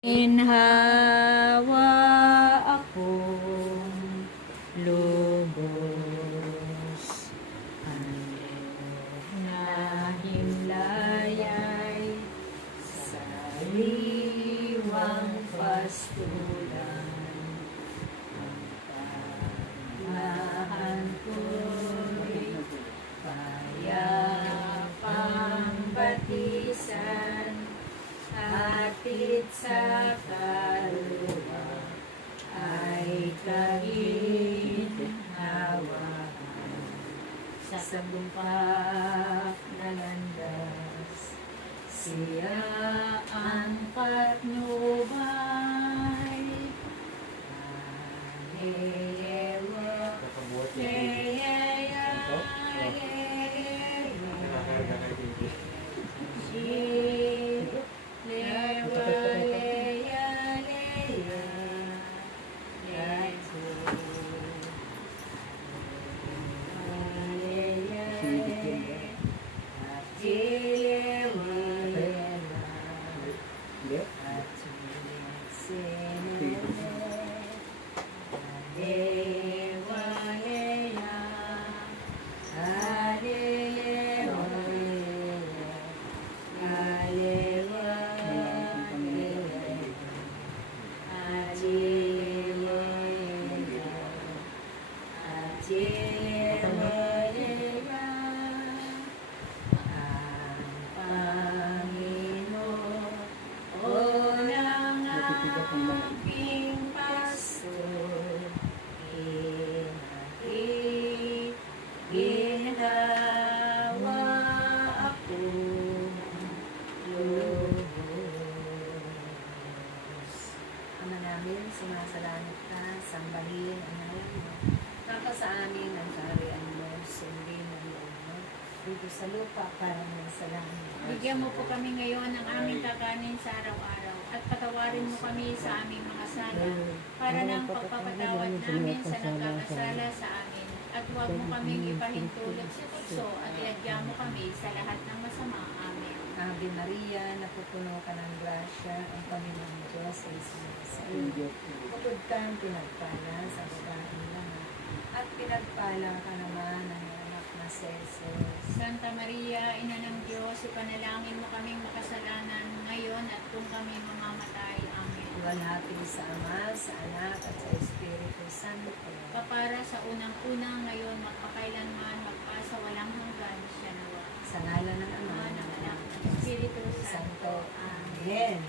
Inhawa akong lubos, ang iyong nahimlayay sa liwang pastulan. Ang pagmahan ko'y payapang batisan, hatid sa kaluluwa ay kaginhawaan. Sa bumpak na landas, siya ang patnubay. Ama namin, sumasalamat ka, sambahin ang ngalan mo. Tapa sa amin ang kaharian mo, sundin ang loob mo, dito sa lupa para mo sa langit. Bigyan mo po kami ngayon ng aming kakanin sa araw-araw at patawarin mo kami sa aming mga sala para ng pagpapatawad namin sa nagkakasala sa amin. At huwag mo kaming ipahintulot sa tukso at iadya mo kami sa lahat ng masama. Amen. Ave Maria, napupuno ka ng grasya, ang Panginoong Diyos ay sa iyo. Bukod kang pinagpala sa babaeng lahat, at pinagpala ka naman ng anak na si Jesus. Santa Maria, Ina ng Diyos, ipanalangin mo kaming makasalanan ngayon at kung kami mamamatay. Amen. Iwalhati sa Ama, sa Anak, at sa Espiritu Santo. Kapara sa unang-unang ngayon, magpakailanman, magpasa walang hanggan, siya nawa. Sa ngalan ng Ama, Ng Anak, ng Espiritu Santo. Santo. Amen.